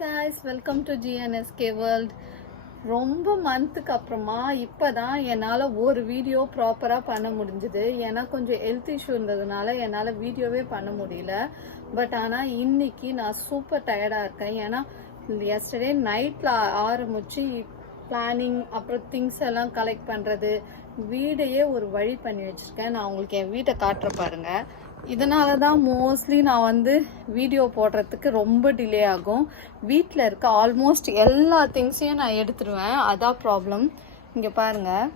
guys, welcome to GNSK World. ரொம்ப மந்த்துக்கு அப்புறமா இப்போதான் என்னால் ஒரு வீடியோ ப்ராப்பராக பண்ண முடிஞ்சுது. ஏன்னா கொஞ்சம் ஹெல்த் இஷ்யூ இருந்ததுனால என்னால் வீடியோவே பண்ண முடியல. பட் ஆனால் இன்னைக்கு நான் சூப்பர் டயர்டாக இருக்கேன். ஏன்னா எஸ்டர்டே நைட்டில் ஆரம்பிச்சு பிளானிங், அப்புறம் திங்ஸ் எல்லாம் கலெக்ட் பண்ணுறது, வீடையே ஒரு வழி பண்ணி வச்சுருக்கேன். நான் உங்களுக்கு என் வீட்டை காட்டுற பாருங்க. இதனால தான் மோஸ்ட்லி நான் வீடியோ போடுறதுக்கு ரொம்ப டிலே ஆகும். வீட்டில் இருக்க ஆல்மோஸ்ட் எல்லா திங்ஸையும் நான் எடுத்துருவேன். அதான் ப்ராப்ளம். இங்கே பாருங்கள்,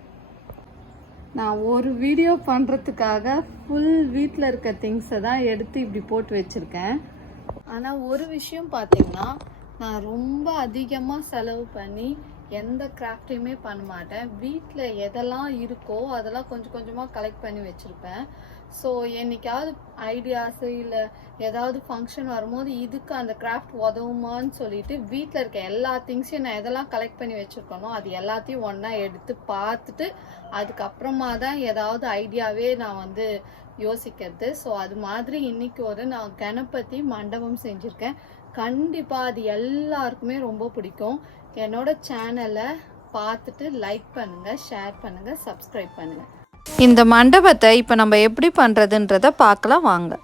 நான் ஒரு வீடியோ பண்ணுறதுக்காக ஃபுல் வீட்டில் இருக்க திங்ஸை தான் எடுத்து இப்படி போட்டு வச்சுருக்கேன். ஆனால் ஒரு விஷயம் பார்த்தீங்கன்னா, நான் ரொம்ப அதிகமாக செலவு பண்ணி எந்த கிராஃப்டையுமே பண்ண மாட்டேன். வீட்டில் எதெல்லாம் இருக்கோ அதெல்லாம் கொஞ்சம் கொஞ்சமாக கலெக்ட் பண்ணி வச்சுருப்பேன். ஸோ என்னைக்காவது ஐடியாஸு இல்லை ஏதாவது ஃபங்க்ஷன் வரும்போது இதுக்கு அந்த கிராஃப்ட் உதவுமான்னு சொல்லிட்டு வீட்டில் இருக்க எல்லா திங்ஸையும் நான் எதெல்லாம் கலெக்ட் பண்ணி வச்சுருக்கணும் அது எல்லாத்தையும் ஒன்றா எடுத்து பார்த்துட்டு அதுக்கப்புறமா தான் ஏதாவது ஐடியாவே நான் யோசிக்கிறது. ஸோ அது மாதிரி இன்னைக்கு நான் கணபதி மண்டபம் செஞ்சுருக்கேன். கண்டிப்பாக அது எல்லாருக்குமே ரொம்ப பிடிக்கும். என்னோட சேனலை பார்த்துட்டு லைக் பண்ணுங்கள், ஷேர் பண்ணுங்கள், சப்ஸ்கிரைப் பண்ணுங்கள். இந்த மண்டபத்தை இப்போ நம்ம எப்படி பண்ணுறதுன்றதை பார்க்கலாம் வாங்க.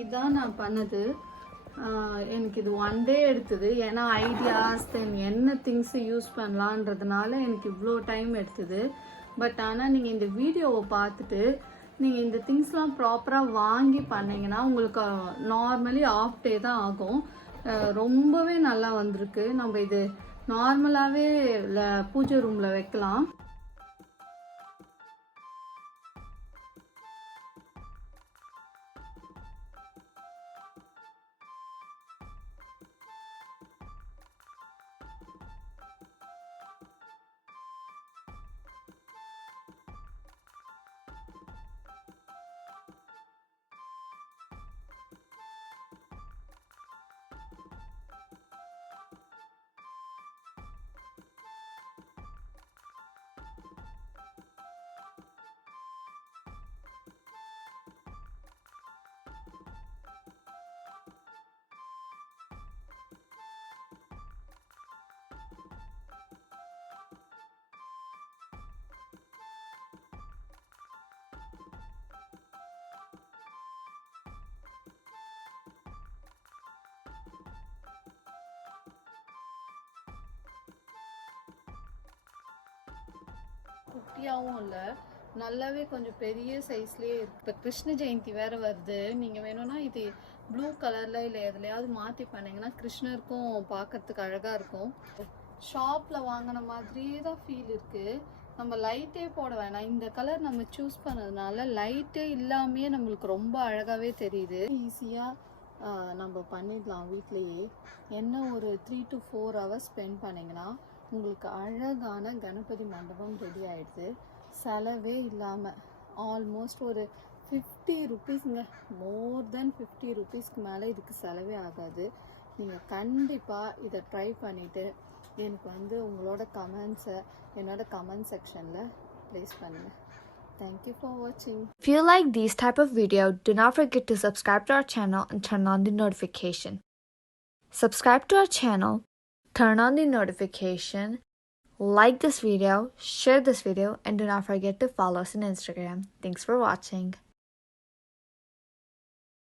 இதான் நான் பண்ணது. எனக்கு இது 1 day எடுத்தது. ஏன்னா ஐடியாஸ் தென் என்ன திங்ஸ் யூஸ் பண்ணலான்றதுனால எனக்கு இவ்வளோ டைம் எடுத்தது. பட் ஆனால் நீங்கள் இந்த வீடியோவை பார்த்துட்டு நீங்கள் இந்த திங்ஸ்லாம் ப்ராப்பராக வாங்கி பண்ணிங்கன்னா உங்களுக்கு நார்மலி ஆஃப் டே தான் ஆகும். ரொம்பவே நல்லா வந்திருக்கு. நம்ம இது நார்மலாகவே பூஜை ரூமில் வைக்கலாம். குட்டியாகவும் இல்லை, நல்லாவே கொஞ்சம் பெரிய சைஸ்லேயே இருக்கு. இப்போ கிருஷ்ண ஜெயந்தி வேற வருது. நீங்கள் வேணும்னா இது ப்ளூ கலரில் இல்லை எதுலையாவது மாற்றி பண்ணிங்கன்னா கிருஷ்ணருக்கும் பார்க்கறதுக்கு அழகாக இருக்கும். ஷாப்பில் வாங்கின மாதிரியே தான் ஃபீல் இருக்குது. நம்ம லைட்டே போட வேணாம். இந்த கலர் நம்ம சூஸ் பண்ணதுனால லைட்டே இல்லாமையே நம்மளுக்கு ரொம்ப அழகாகவே தெரியுது. ஈஸியாக நம்ம பண்ணிடலாம் வீட்லேயே. என்ன ஒரு 3 to 4 hours ஸ்பெண்ட் பண்ணிங்கன்னா உங்களுக்கு அழகான கணபதி மண்டபம் ரெடி ஆகிடுது. செலவே இல்லாமல் ஆல்மோஸ்ட் ஒரு 50 rupeesங்க. மோர் தென் 50 rupeesக்கு மேலே இதுக்கு செலவே ஆகாது. நீங்கள் கண்டிப்பாக இதை ட்ரை பண்ணிவிட்டு எனக்கு வந்து உங்களோட கமெண்ட்ஸை என்னோட கமெண்ட் செக்ஷனில் ப்ளேஸ் பண்ணுங்கள். Thank you for watching. If you like these type of video, do not forget to subscribe to our channel and turn on the notification. Subscribe to our channel, turn on the notification, like this video, share this video, and do not forget to follow us on Instagram. Thanks for watching.